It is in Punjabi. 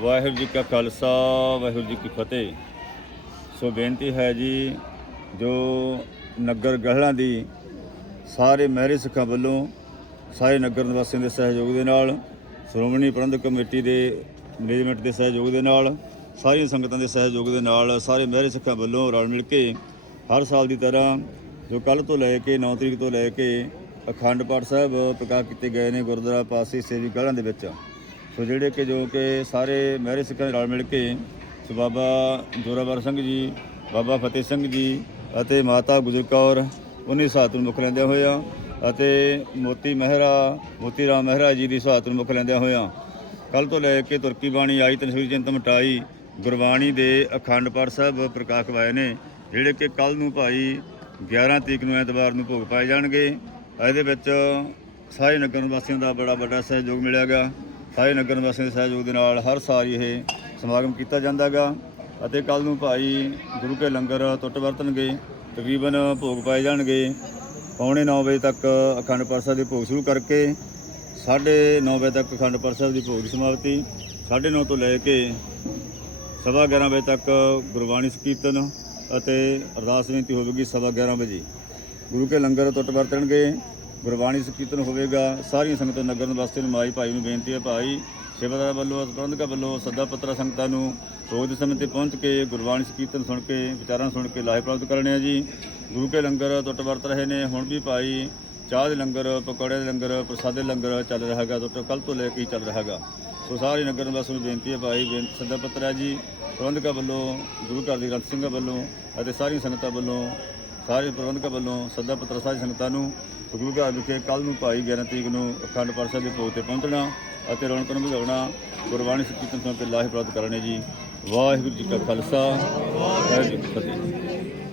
ਵਾਹਿਗੁਰੂ ਜੀ ਕਾ ਖਾਲਸਾ, ਵਾਹਿਗੁਰੂ ਜੀ ਕੀ ਫਤਿਹ। ਸੋ ਬੇਨਤੀ ਹੈ ਜੀ, ਜੋ ਨਗਰ ਗਹਿਲਾਂ ਦੀ ਸਾਰੇ ਮਹਿਰੇ ਸਿੱਖਾਂ ਵੱਲੋਂ ਸਾਰੇ ਨਗਰ ਨਿਵਾਸੀਆਂ ਦੇ ਸਹਿਯੋਗ ਦੇ ਨਾਲ, ਸ਼੍ਰੋਮਣੀ ਪ੍ਰਬੰਧਕ ਕਮੇਟੀ ਦੇ ਮੈਨੇਜਮੈਂਟ ਦੇ ਸਹਿਯੋਗ ਦੇ ਨਾਲ, ਸਾਰੀਆਂ ਸੰਗਤਾਂ ਦੇ ਸਹਿਯੋਗ ਦੇ ਨਾਲ ਸਾਰੇ ਮਹਿਰੇ ਸਿੱਖਾਂ ਵੱਲੋਂ ਰਲ ਮਿਲ ਕੇ ਹਰ ਸਾਲ ਦੀ ਤਰ੍ਹਾਂ, ਜੋ ਕੱਲ ਤੋਂ ਲੈ ਕੇ 9 ਤਰੀਕ ਤੋਂ ਲੈ ਕੇ ਅਖੰਡ ਪਾਠ ਸਾਹਿਬ ਪ੍ਰਕਾਸ਼ ਕੀਤੇ ਗਏ ਨੇ ਗੁਰਦੁਆਰਾ ਪਾਸੀ ਸੇਵੀ ਗਹਿਲਾਂ ਦੇ ਵਿੱਚ। ਸੋ ਜਿਹੜੇ ਕਿ ਜੋ ਕਿ ਸਾਰੇ ਮਹਿਰੇ ਸਿੱਖਾਂ ਦੇ ਰਲ ਮਿਲ ਕੇ ਸੋ ਬਾਬਾ ਜੋਰਾਵਰ ਸਿੰਘ ਜੀ, ਬਾਬਾ ਫਤਿਹ ਸਿੰਘ ਜੀ ਅਤੇ ਮਾਤਾ ਗੁਜਰ ਕੌਰ ਉਹਨੇ ਸਾਥ ਨੂੰ ਮੁੱਖ ਲੈਂਦਿਆਂ ਹੋਇਆ ਅਤੇ ਮੋਤੀ ਮਹਿਰਾ, ਮੋਤੀ ਰਾਮ ਮਹਿਰਾ ਜੀ ਦੀ ਸਹਾਤ ਨੂੰ ਮੁੱਖ ਲੈਂਦਿਆਂ ਹੋਇਆ ਕੱਲ ਤੋਂ ਲੈ ਕੇ ਤੁਰਕੀ ਬਾਣੀ ਆਈ ਤਨਸਵੀਰ ਚਿੰਤ ਮਟਾਈ ਗੁਰਬਾਣੀ ਦੇ ਅਖੰਡ ਪਾਠ ਸਾਹਿਬ ਪ੍ਰਕਾਸ਼ ਕਰਵਾਏ ਨੇ, ਜਿਹੜੇ ਕਿ ਕੱਲ ਨੂੰ ਭਾਈ 11 ਤਰੀਕ ਨੂੰ ਐਤਵਾਰ ਨੂੰ ਭੋਗ ਪਾਏ ਜਾਣਗੇ। ਇਹਦੇ ਵਿੱਚ ਸਾਰੇ ਨਗਰ ਨਿਵਾਸੀਆਂ ਦਾ ਬੜਾ ਵੱਡਾ ਸਹਿਯੋਗ ਮਿਲਿਆਗਾ ਸਾਰੇ ਨਗਰ ਨਿਵਾਸੀਆਂ ਦੇ ਸਹਿਯੋਗ ਦੇ ਨਾਲ ਹਰ ਸਾਲ ਇਹ ਸਮਾਗਮ ਕੀਤਾ ਜਾਂਦਾਗਾ ਅਤੇ ਕੱਲ ਨੂੰ ਭਾਈ ਗੁਰੂ ਕੇ ਲੰਗਰ ਟੁੱਟ ਵਰਤਣਗੇ, ਤਕਰੀਬਨ ਭੋਗ ਪਾਏ ਜਾਣਗੇ। ਪੌਣੇ 9 ਵਜੇ ਤੱਕ ਅਖੰਡ ਪਾਠ ਦੇ ਭੋਗ ਸ਼ੁਰੂ ਕਰਕੇ 9:30 ਵਜੇ ਤੱਕ ਅਖੰਡ ਪਾਠ ਦੀ ਭੋਗ ਦੀ ਸਮਾਪਤੀ 9:30 ਤੋਂ ਲੈ ਕੇ ਸਵਾ 11 ਵਜੇ ਤੱਕ ਗੁਰਬਾਣੀ ਸੰਕੀਰਤਨ ਅਤੇ ਅਰਦਾਸ ਬੇਨਤੀ ਹੋਵੇਗੀ ਸਵਾ 11 ਵਜੇ। ਗੁਰੂ ਕੇ ਲੰਗਰ ਟੁੱਟ ਵਰਤਣਗੇ ਗੁਰਬਾਣੀ ਸੰਕੀਰਤਨ ਹੋਵੇਗਾ। ਸਾਰੀਆਂ ਸੰਗਤਾਂ ਨਗਰ ਨਿਵਾਸੀ ਨੂੰ ਮਾਈ ਭਾਈ ਨੂੰ ਬੇਨਤੀ ਹੈ, ਭਾਈ ਸੇਵਾਦਾਰ ਵੱਲੋਂ ਪ੍ਰਬੰਧਕਾਂ ਵੱਲੋਂ, ਸੱਦਾ ਪੱਤਰਾ ਸੰਗਤਾਂ ਨੂੰ ਰੋਜ਼ ਦੇ ਸਮੇਂ ਤੇ ਪਹੁੰਚ ਕੇ ਗੁਰਬਾਣੀ ਸੰਕੀਰਤਨ ਸੁਣ ਕੇ, ਵਿਚਾਰਾਂ ਸੁਣ ਕੇ ਲਾਹੇ ਪ੍ਰਾਪਤ ਕਰਨੇ ਆ ਜੀ। ਗੁਰੂ ਕੇ ਲੰਗਰ ਟੁੱਟ ਵਰਤ ਰਹੇ ਨੇ। ਹੁਣ ਵੀ ਭਾਈ ਚਾਹ ਦੇ ਲੰਗਰ ਪਕੌੜੇ ਦੇ ਲੰਗਰ, ਪ੍ਰਸਾਦੇ ਲੰਗਰ ਚੱਲ ਰਿਹਾ ਹੈਗਾ। ਟੁੱਟ ਕੱਲ ਤੋਂ ਲੈ ਕੇ ਚੱਲ ਰਿਹਾ ਹੈਗਾ। ਸੋ ਸਾਰੇ ਨਗਰ ਨਿਵਾਸੀਆਂ ਨੂੰ ਬੇਨਤੀ ਹੈ ਭਾਈ ਬੇਨਤੀ ਸੱਦਾ ਪੱਤਰ ਹੈ ਜੀ। ਪ੍ਰਬੰਧਕਾਂ ਵੱਲੋਂ, ਗੁਰੂ ਘਰ ਦੀ ਗ੍ਰੰਥ ਸਿੰਘਾਂ ਵੱਲੋਂ ਅਤੇ ਸਾਰੀਆਂ ਸੰਗਤਾਂ ਵੱਲੋਂ, ਸਾਰੇ ਪ੍ਰਬੰਧਕਾਂ ਵੱਲੋਂ ਸੱਦਾ ਪੱਤਰ ਸਾਰੀ ਸੰਗਤਾਂ ਨੂੰ ਗੁਰੂ ਘਰ ਵਿਖੇ ਕੱਲ ਨੂੰ ਭਾਈ 11 ਤਰੀਕ ਨੂੰ ਅਖੰਡ ਪਾਤਸ਼ਾਹ ਦੇ ਭੋਗ ਤੇ ਪਹੁੰਚਣਾ ਅਤੇ ਰੌਣਕ ਨੂੰ ਵਧਾਉਣਾ ਗੁਰਬਾਣੀ ਸੰਕੀਰਤਨ ਸੁਣ ਕੇ ਲਾਹੇ ਪ੍ਰਾਪਤ ਕਰਨੇ ਜੀ। ਵਾਹਿਗੁਰੂ ਜੀ ਕਾ ਖਾਲਸਾ, ਵਾਹਿਗੁਰੂ ਜੀ ਕੀ ਫਤਿਹ।